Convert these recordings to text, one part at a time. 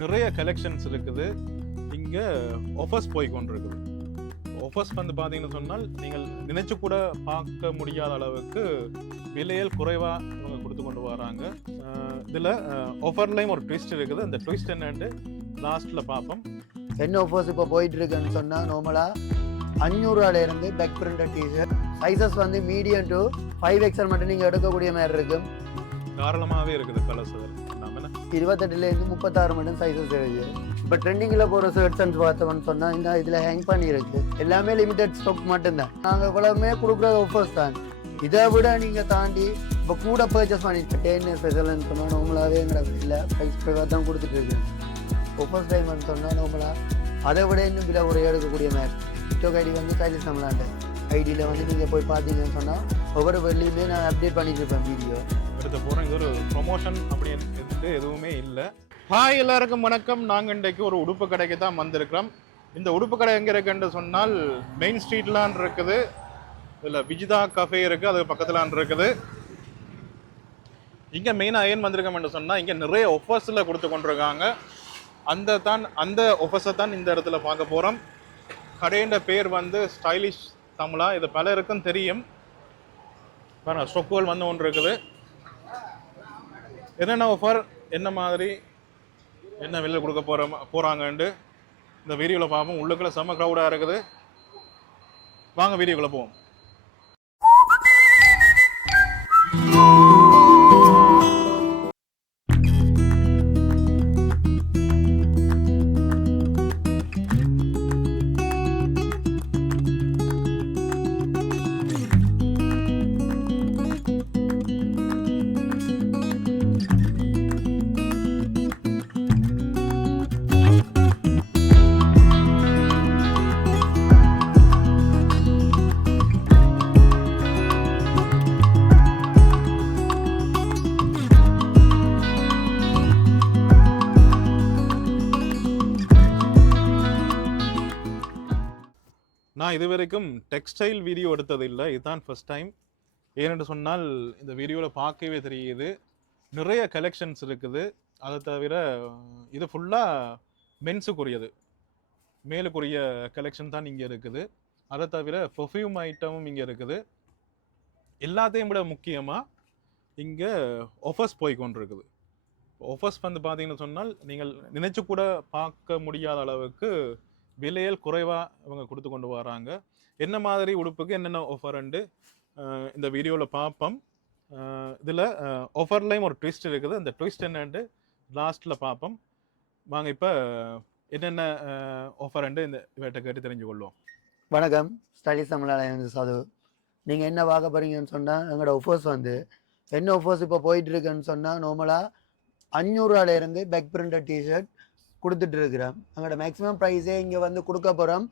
நிறைய கலெக்ஷன்ஸ் இருக்குது. இங்கே ஆஃபர்ஸ் போய் கொண்டிருக்குது. ஆஃபர்ஸ் வந்து பார்த்தீங்கன்னு சொன்னால் நீங்கள் நினைச்சு கூட பார்க்க முடியாத அளவுக்கு விலையில் குறைவாக இவங்க கொடுத்து கொண்டு வராங்க. இதில் ஆஃபர்லேயும் ஒரு ட்விஸ்ட் இருக்குது. அந்த ட்விஸ்ட் என்னன்ட்டு லாஸ்ட்டில் பார்ப்போம். என்ன ஆஃபர்ஸ் இப்போ போயிட்டு இருக்குன்னு சொன்னால் நார்மலாக அஞ்சூறுவால இருந்து back printed T shirt sizes வந்து மீடியம் டு ஃபைவ் எக்ஸல் மட்டும் நீங்கள் எடுக்கக்கூடிய மாதிரி இருக்கும் தாராளமாகவே இருக்குது கலர்ஸ் இருபத்தெட்டுல இருபத்தெட்டுலேருந்து முப்பத்தாறு மட்டும் சைஸஸ் இருக்கு இப்போ ட்ரெண்டிங்கில் போகிற ஷர்ட்ஸ் பார்த்தோம்னு சொன்னால் இந்த இதில் ஹேங் பண்ணியிருக்கு. எல்லாமே லிமிடெட் ஸ்டாக் மட்டும்தான். நாங்கள் இவ்வளவுமே கொடுக்குற ஆஃபர்ஸ் தான். இதை விட நீங்கள் தாண்டி இப்போ கூட பர்ச்சேஸ் பண்ணிட்டு டென் ஸ்பெஷல்னு சொன்னால் நார்மலாகவே எங்களை இல்லை ப்ரைஸ் ப்ரைவாக தான் கொடுத்துட்டு இருக்கு. ஆஃபர்ஸ் டைம்னு சொன்னால் நார்மலாக அதை விட இன்னும் விலை உரையாக எடுக்கக்கூடிய மாதிரி. டிக்டாக் ஐடி வந்து ஸ்டைலிஷ் நம்மளாண்ட ஐடியில் வந்து நீங்கள் போய் பார்த்தீங்கன்னு சொன்னால் ஒவ்வொரு வெள்ளியுமே நான் அப்டேட் பண்ணிட்டு இருப்பேன் வீடியோ எடுத்து போகிறோம் இது ஒரு ப்ரொமோஷன் அப்படின்னு எதுவுமே இல்லை. ஹாய் எல்லாருக்கும் வணக்கம். நாங்கள் இன்றைக்கு ஒரு உடுப்பு கடைக்கு தான் வந்திருக்கிறோம். இந்த உடுப்பு கடை எங்கே இருக்குன்னு சொன்னால் மெயின் ஸ்ட்ரீட்லான் இருக்குது. இதில் விஜிதா கஃபே இருக்குது அது பக்கத்துலான் இருக்குது. இங்கே மெயினாக ஏன் வந்திருக்கோம்னு சொன்னால் இங்கே நிறைய ஒஃபர்ஸில் கொடுத்து கொண்டிருக்காங்க. அந்த தான் அந்த ஒஃபர்ஸை தான் இந்த இடத்துல பார்க்க போகிறோம் கடையின் பேர் வந்து ஸ்டைலிஷ் தமிழா. இது பலருக்கும் தெரியும். பாருங்க ஸ்டொக்கோல் வந்து ஒன்று இருக்குது. என்னென்ன ஆஃபர் என்ன மாதிரி என்ன வெளியில் கொடுக்க போகிற போகிறாங்கன்ட்டு இந்த வீடியோவில் பார்ப்போம். உள்ளுக்குள்ள செம்ம க்ரௌடாக இருக்குது. வாங்க வீடியோக்குள்ளே போவோம். நான் இது வரைக்கும் டெக்ஸ்டைல் வீடியோ எடுத்தது இல்லை. இதுதான் ஃபர்ஸ்ட் டைம் ஏனென்று சொன்னால் இந்த வீடியோவில் பார்க்கவே தெரியுது. நிறைய கலெக்ஷன்ஸ் இருக்குது. அதை தவிர இது ஃபுல்லாக மென்ஸுக்குரியது மேலுக்குரிய கலெக்ஷன் தான் இங்கே இருக்குது. அதை தவிர பெர்ஃப்யூம் ஐட்டமும் இங்கே இருக்குது. எல்லாத்தையும் விட முக்கியமாக இங்கே ஆஃபர்ஸ் போய் கொண்டிருக்குது. ஆஃபர்ஸ் வந்து பார்த்தீங்கன்னு சொன்னால் நீங்கள் நினச்சி கூட பார்க்க முடியாத அளவுக்கு விலையில் குறைவாக இவங்க கொடுத்து கொண்டு வராங்க. என்ன மாதிரி உடுப்புக்கு என்னென்ன ஆஃபர்ண்டு இந்த வீடியோவில் பார்ப்போம் இதில் ஆஃபர்லேயும் ஒரு ட்விஸ்ட் இருக்குது. அந்த ட்விஸ்ட் என்னன்ட்டு லாஸ்ட்டில் பார்ப்போம் வாங்க இப்போ என்னென்ன ஆஃபர்ண்டு இந்த இவர்கிட்ட கேட்டு தெரிஞ்சு கொள்வோம். வணக்கம். ஸ்டடிஸ் தமிழாலயம் சாது. நீங்கள் என்ன பார்க்க போகிறீங்கன்னு சொன்னால் எங்களோட ஒஃபர்ஸ் வந்து என்ன ஒஃபர்ஸ் இப்போ போயிட்டுருக்குன்னு சொன்னால் நார்மலாக அஞ்சூறுவாலேருந்து பெக் பேக் பிரிண்டட் டிஷர்ட் கொடுத்துட்டு இருக்கிறோம். எங்களோட மேக்ஸிமம் ப்ரைஸே இங்கே வந்து கொடுக்க போகிறோம்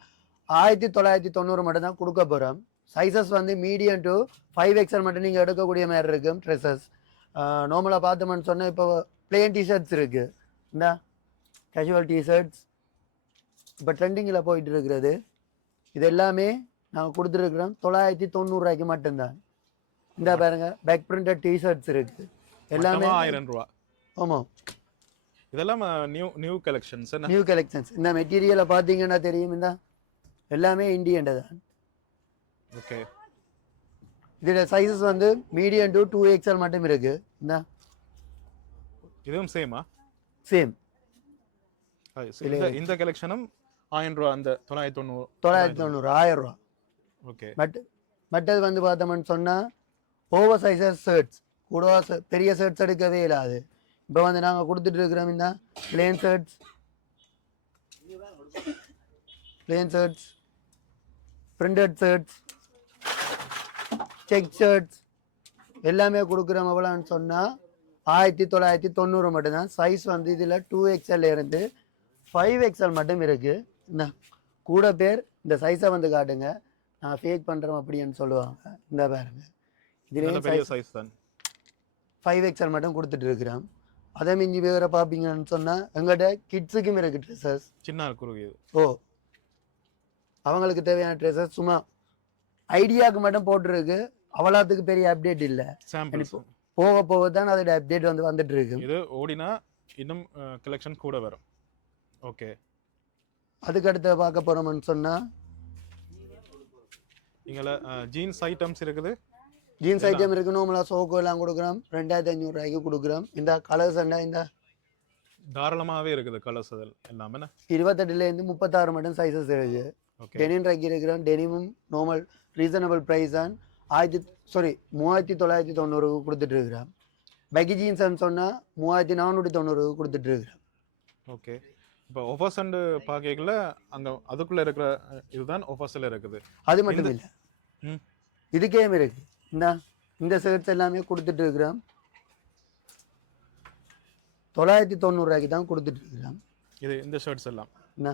ஆயிரத்தி தொள்ளாயிரத்தி தொண்ணூறு மட்டும் தான் கொடுக்க போகிறோம் சைஸஸ் வந்து மீடியம் டு ஃபைவ் எக்ஸல் மட்டும் நீங்கள் எடுக்கக்கூடிய மாதிரி இருக்கும் ட்ரெஸ்ஸஸ் நார்மலாக பார்த்தோம்னு சொன்னால் இப்போ பிளேன் டிஷர்ட்ஸ் இருக்குது இந்த கேஷுவல் டிஷர்ட்ஸ் இப்போ ட்ரெண்டிங்கில் போயிட்டு இருக்கிறது. இது எல்லாமே நாங்கள் கொடுத்துருக்குறோம் தொள்ளாயிரத்தி தொண்ணூறுரூவாய்க்கு மட்டும்தான். இந்த பாருங்க பேக் பிரிண்டட் டிஷர்ட்ஸ் இருக்கு. எல்லாமே ஆயிரம் ரூபா. ஆமாம் இதெல்லாம் new new collections new collections இந்த மெட்டீரியலை பார்த்தீங்கன்னா தெரியும் இந்த. எல்லாமே இண்டியன்டு தான். ஓகே இதோட சைஸஸ் வந்து மீடியம் டு டூ எக்ஸ்எல் மட்டும் இருக்கு இந்த. இதுவும் சேமா சேம் இந்த இந்த கலெக்ஷனும் ஆயிரம் ரூபா அந்த தொள்ளாயிரத்தி தொண்ணூறு தொள்ளாயிரத்தி தொண்ணூறு ஆயிரம் ரூபா. ஓகே பட் மற்றது வந்து பார்த்தோம்னு சொன்னால் ஓவர் சைஸஸ் ஷர்ட்ஸ் கூட பெரிய ஷர்ட்ஸ் எடுக்கவே இல்லாது. இப்போ வந்து நாங்கள் கொடுத்துட்டு இருக்கிறோம் இந்த. Plain shirts plain shirts printed shirts check shirts எல்லாமே கொடுக்குறோம் எவ்வளோன்னு சொன்னால் ஆயிரத்தி தொள்ளாயிரத்தி தொண்ணூறு மட்டும்தான். சைஸ் வந்து இதில் டூ எக்ஸ்எல் இருந்து ஃபைவ் எக்ஸ்எல் மட்டும் இருக்குது இந்த. கூட பேர் இந்த சைஸை வந்து காட்டுங்க. நான் ஃபேக் பண்ணுறோம் அப்படின்னு சொல்லுவாங்க. இந்த பாருங்க. பெரிய சைஸ் ஃபைவ் எக்ஸ்எல் மட்டும் கொடுத்துட்டு இருக்கிறோம். அதை மிஞ்சி வேற பார்ப்பீங்கன்னு சொன்னால் எங்கள்கிட்ட கிட்ஸுக்கும் இருக்குது ட்ரெஸ்ஸஸ் சின்ன குறுகியது. ஓ. அவங்களுக்கு தேவையான ட்ரெஸ்ஸஸ் சும்மா ஐடியாவுக்கு மட்டும் போட்டுருக்கு. அவ்வளோத்துக்கு பெரிய அப்டேட் இல்லை. போக போக தான் அதோட அப்டேட் வந்து வந்துட்டு இருக்கு. இது ஓடினா இன்னும் கலெக்ஷன் கூட வரும். ஓகே அதுக்கடுத்து பார்க்க போகிறோம்னு சொன்னால் இங்கே ஜீன்ஸ் ஐட்டம்ஸ் இருக்குது. ஜீன்ஸ் ஐட்டம் இருக்கு. நார்மலாக சோக்கு எல்லாம் கொடுக்குறோம். ரெண்டாயிரத்தி ஐநூறுரூவாய்க்கு கொடுக்குறோம். இந்த கலர்ஸ் என்ன? இந்த தாராளமாகவே இருக்குது கலர்ஸ் அதில். எல்லாமே? இருபத்தெட்டுலேருந்து முப்பத்தாறு மட்டும் சைஸஸ் இருக்கு. ஓகே டெனிம் ரக்கி இருக்கிறோம். டெனிமும் நார்மல் ரீசனபிள் ப்ரைஸ் தான். ஆயிரத்தி சாரி மூவாயிரத்தி தொள்ளாயிரத்தி தொண்ணூறுக்கு கொடுத்துட்டு இருக்கிறோம். பக்கி ஜீன்ஸ்னு சொன்னால் மூவாயிரத்தி நானூற்றி தொண்ணூறுக்கு கொடுத்துட்டு இருக்கிறோம். ஓகே இப்போ ஒஃபர்ஸ் அண்டு பார்க்கல அங்கே அதுக்குள்ளே இருக்கிற இதுதான் ஒஃபர்ஸில் இருக்குது. அது மட்டும் இல்லை. ம். இதுக்கேம் இருக்கு. இந்த இந்த ஷர்ட்ஸ் எல்லாமே கொடுத்துட்டு இருக்கிறோம் தொள்ளாயிரத்தி தொண்ணூறுரூவாய்க்கு தான் கொடுத்துட்டு இருக்கிறோம் இது இந்த ஷர்ட்ஸ் எல்லாம். என்ன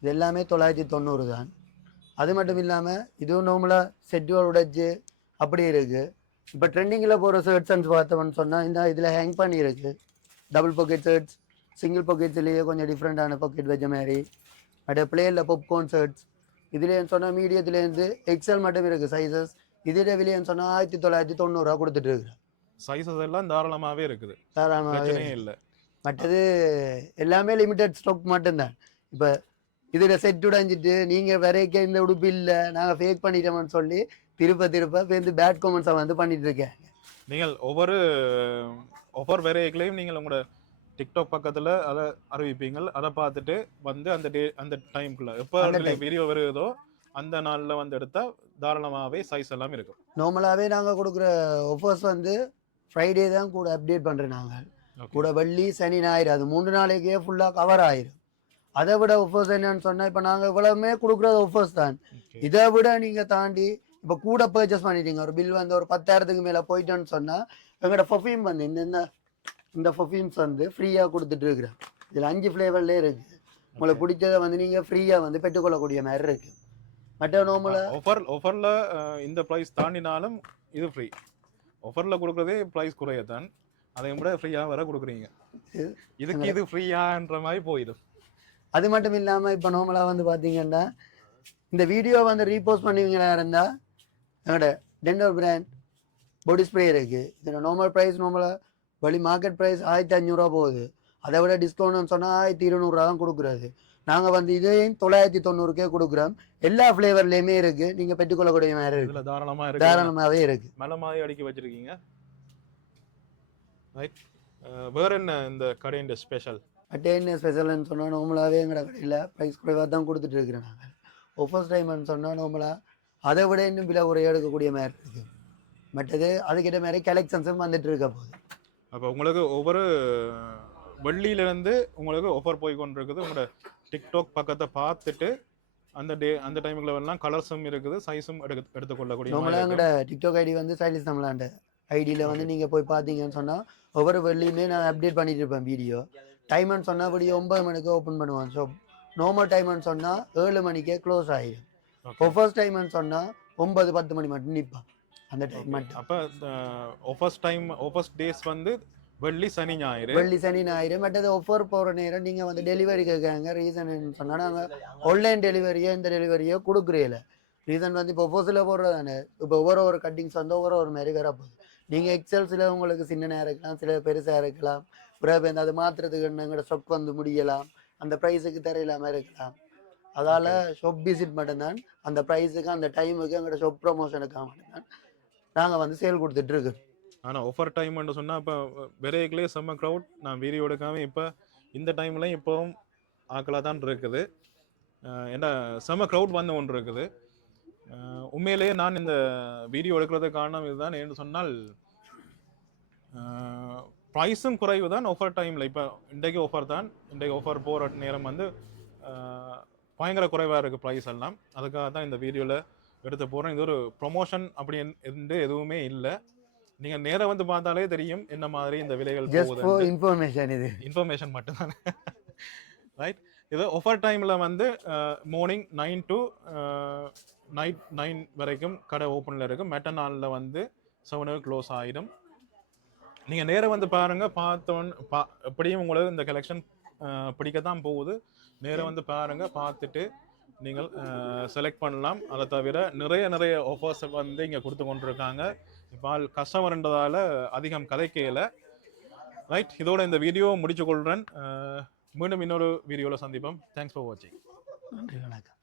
இது எல்லாமே தொள்ளாயிரத்தி தொண்ணூறு தான் அது மட்டும் இல்லாமல் இதுவும் நார்மலாக செட்டுவல் உடைச்சு அப்படி இருக்கு. இப்போ ட்ரெண்டிங்கில் போகிற ஷர்ட்ஸ் பார்த்தோம்னு சொன்னால் இந்த இதில் ஹேங் பண்ணி இருக்கு டபுள் பாக்கெட் ஷர்ட்ஸ் சிங்கிள் பாக்கெட்ஸ்லேயே கொஞ்சம் டிஃப்ரெண்ட்டான பாக்கெட் வச்ச மாதிரி. அப்படியே பிளேயரில் பாப்கார்ன் ஷர்ட்ஸ் இதுலேன்னு சொன்னால் மீடியத்துலேருந்து எக்ஸல் மட்டும் இருக்குது சைஸஸ் இதே விலையன்னு சொன்னால் ஆயிரத்தி தொள்ளாயிரத்தி தொண்ணூறுரூவா கொடுத்துட்டு இருக்கிறேன் சைஸஸ் எல்லாம் தாராளமாகவே இருக்குது. தாராளமாகவே இல்லை. மற்றது எல்லாமே லிமிடெட் ஸ்டாக் மட்டும்தான். இப்போ இதில் செட் உடைஞ்சிட்டு நீங்கள் வரைக்க இந்த உடுப்பு இல்லை நாங்கள் ஃபேக் பண்ணிட்டோம்னு சொல்லி திருப்ப திருப்ப வந்து பேட் கமெண்ட்ஸை வந்து பண்ணிட்டு இருக்கேன் நீங்கள் ஒவ்வொரு ஒவ்வொரு வேலைகளையும் நீங்கள் உங்களோட டிக்டாக் பக்கத்தில் அதை அறிவிப்பீங்க அதை பார்த்துட்டு வந்து அந்த டே அந்த டைம்குள்ளே எப்போ. வீடியோ வருதோ அந்த நாளில் வந்து எடுத்தால் தாராளமாகவே சைஸ் எல்லாம் இருக்கும் நார்மலாகவே நாங்கள் கொடுக்குற ஆஃபர்ஸ் வந்து ஃப்ரைடே தான் கூட அப்டேட் பண்ணுறோம் நாங்கள். கூட வெள்ளி சனி ஞாயிறு அது மூன்று நாளைக்கே ஃபுல்லாக கவர் ஆயிரும் அதை விட ஆஃபர்ஸ் என்னன்னு சொன்னால் இப்போ நாங்கள் இவ்வளவுமே கொடுக்குறது ஆஃபர்ஸ் தான். இதை விட நீங்கள் தாண்டி இப்போ கூட பர்ச்சேஸ் பண்ணிட்டீங்க ஒரு பில் வந்து ஒரு பத்தாயிரத்துக்கு மேலே போயிட்டோன்னு சொன்னால் எங்களோட பர்ஃப்யூம் வந்து இந்த இந்த பர்ஃப்யூம்ஸ் வந்து ஃப்ரீயாக கொடுத்துட்டு இருக்கிறேன் இதில் அஞ்சு ஃப்ளேவர்லேயே இருக்குது உங்களுக்கு பிடிச்சதை வந்து நீங்கள் ஃப்ரீயாக வந்து பெற்றுக்கொள்ளக்கூடிய மாதிரி இருக்கு. மற்ற நார்மலாக ஆஃபர் ஆஃபரில் இந்த ப்ரைஸ் தாண்டினாலும் இது ஃப்ரீ ஆஃபரில் கொடுக்குறதே ப்ரைஸ் குறையத்தான். அதை விட ஃப்ரீயாக வர கொடுக்குறீங்க. இது- இதுக்கு இது ஃப்ரீயான்ற மாதிரி போயிடும். அது மட்டும் இல்லாமல் இப்போ நார்மலாக வந்து பார்த்தீங்கன்னா இந்த வீடியோ வந்து ரீபோஸ்ட் பண்ணுவீங்களா இருந்தால் எங்களோட டென்டர் பிராண்ட் பாடி ஸ்ப்ரே இருக்குது இதில் நார்மல் ப்ரைஸ் நார்மலாக வழி மார்க்கெட் ப்ரைஸ் ஆயிரத்தி அஞ்சூறுரூவா போகுது. அதை விட டிஸ்கவுண்ட்னு சொன்னால் ஆயிரத்தி இருநூறுவா தான் கொடுக்குறது. நாங்கள் வந்து இதையும் தொள்ளாயிரத்தி தொண்ணூறுக்கே கொடுக்குறோம். எல்லா ஃப்ளேவர்லேயுமே இருக்குது நீங்கள் பெற்றுக்கொள்ளக்கூடிய மாதிரி இருக்குது தாராளமாக இருக்கு. தாராளமாகவே இருக்குது மேலே மாதிரி அடுக்கி வச்சிருக்கீங்க. ரைட் வேற என்ன இந்த கடையின் ஸ்பெஷல் பட் என்ன ஸ்பெஷல்னு சொன்னால் நார்மலாகவே எங்களோட கடையில் ப்ரைஸ் குறைவாக தான் கொடுத்துட்டு இருக்கிறோம் நாங்கள் ஒஃபர்ஸ் டைம்னு சொன்னால் நார்மலாக அதை விட இன்னும் விலை குறைய எடுக்கக்கூடிய மாதிரி இருக்குது மற்றது அதுக்கிட்ட மாதிரி கலெக்ஷன்ஸும் வந்துட்டு இருக்க போகுது. அப்போ உங்களுக்கு ஒவ்வொரு வெள்ளியிலேருந்து உங்களுக்கு ஆஃபர் போய் கொண்டு இருக்குது உங்களோட டிக்டாக் பக்கத்தை பார்த்துட்டு அந்த டே அந்த டைமுக்குள்ள எல்லாம் கலர்ஸும் இருக்குது சைஸும் எடுக்க எடுத்துக்கொள்ளக்கூடிய இருக்கும். எங்களோட டிக்டாக் ஐடி வந்து ஸ்டைலிஷ் தமிழாண்ட ஐடியில் வந்து நீங்கள் போய் பார்த்தீங்கன்னு சொன்னால் ஒவ்வொரு வெள்ளியுமே நான் அப்டேட் பண்ணிட்டு இருப்பேன் வீடியோ டைம்னு சொன்னால் இப்படி ஒன்பது மணிக்கு ஓப்பன் பண்ணுவேன் ஸோ நார்மல் டைம்னு சொன்னால் ஏழு மணிக்கே க்ளோஸ் ஆகிடும் Okay. ஒஃபர்ஸ் டைம்னு சொன்னால் ஒன்பது பத்து மணி மட்டும் நிற்பான் அந்த டைம் மட்டும். அப்போ ஆஃபர்ஸ் டைம் ஆஃபர்ஸ் டேஸ் வந்து வெள்ளி சனி ஞாயிறு. வெள்ளி சனி ஞாயிறு. மற்றது ஒஃபர் போகிற நேரம் நீங்கள் வந்து டெலிவரி கேட்குறாங்க ரீசன் சொன்னால் நாங்கள் ஆன்லைன் டெலிவரியோ இந்த டெலிவரியோ கொடுக்குறீல. ரீசன் வந்து இப்போ ஒஃபர்ஸில் போடுறதானே? இப்போ ஒவ்வொரு ஒரு கட்டிங்ஸ் வந்து ஒவ்வொரு ஒரு மாதிரி வரப்போகுது நீங்கள் எக்ஸல்ஸில் உங்களுக்கு சின்னதாக இருக்கலாம் சில பெருசாக இருக்கலாம். பிறகு இந்த அது மாற்றுறதுக்கு எங்களோட ஸ்டொக் வந்து முடியலாம். அந்த ப்ரைஸுக்கு தரையில்லாமல் இருக்கலாம். அதால் ஷாப் விசிட் மட்டும்தான். அந்த ப்ரைஸுக்கு அந்த டைமுக்கு எங்களோட ஷாப் ப்ரொமோஷனுக்காக மட்டும்தான் நாங்கள் வந்து சேல் கொடுத்துட்ருக்கோம் ஆனால் ஆஃபர் டைம்னு சொன்னால் இப்போ விரைவுகளே செம்ம க்ரௌட் நான் வீடியோ எடுக்காம இப்போ இந்த டைம்லையும் இப்போவும் ஆக்கலாக தான் இருக்குது. ஏன்னா செம்ம க்ரௌட் வந்து ஒன்று இருக்குது. உண்மையிலேயே நான் இந்த வீடியோ எடுக்கிறதுக்கு காரணம் இதுதான் என்று சொன்னால் ப்ரைஸும் குறைவு தான் ஆஃபர் டைமில் இப்போ இன்றைக்கு ஆஃபர் தான். இன்றைக்கு ஆஃபர் போகிற நேரம் வந்து பயங்கர குறைவாக இருக்குது ப்ரைஸ் எல்லாம். அதுக்காக தான் இந்த வீடியோவில் எடுத்து போகிறேன் இது ஒரு ப்ரொமோஷன் அப்படி என்று எதுவுமே இல்லை. நீங்கள் நேரா வந்து பார்த்தாலே தெரியும் என்ன மாதிரி இந்த விலைகள் போகுது இன்ஃபர்மேஷன் இது. இன்ஃபர்மேஷன் மட்டும்தான்? ரைட் இது ஆஃபர் டைமில் வந்து morning nine to night nine வரைக்கும் கடை ஓப்பனில் இருக்கும். மெட்ட நாளில் வந்து செவனுக்கு க்ளோஸ் ஆகிடும் நீங்கள் நேரா வந்து பாருங்கள் பார்த்தோன் பா எப்படியும் உங்களுக்கு இந்த கலெக்ஷன் பிடிக்கத்தான் போகுது. நேரா வந்து பாருங்கள் பார்த்துட்டு நீங்கள் செலக்ட் பண்ணலாம். அதை தவிர நிறைய நிறைய ஆஃபர்ஸ் வந்து இங்கே கொடுத்து கொண்டிருக்காங்க. இப்போ கஸ்டமர்ன்றதால அதிகம் கதைக்கையில். ரைட் இதோட இந்த வீடியோ முடிச்சு கொள்கிறேன் மீண்டும் இன்னொரு வீடியோவில் சந்திப்போம். தேங்க்ஸ் ஃபார் வாட்சிங் நன்றி வணக்கம்.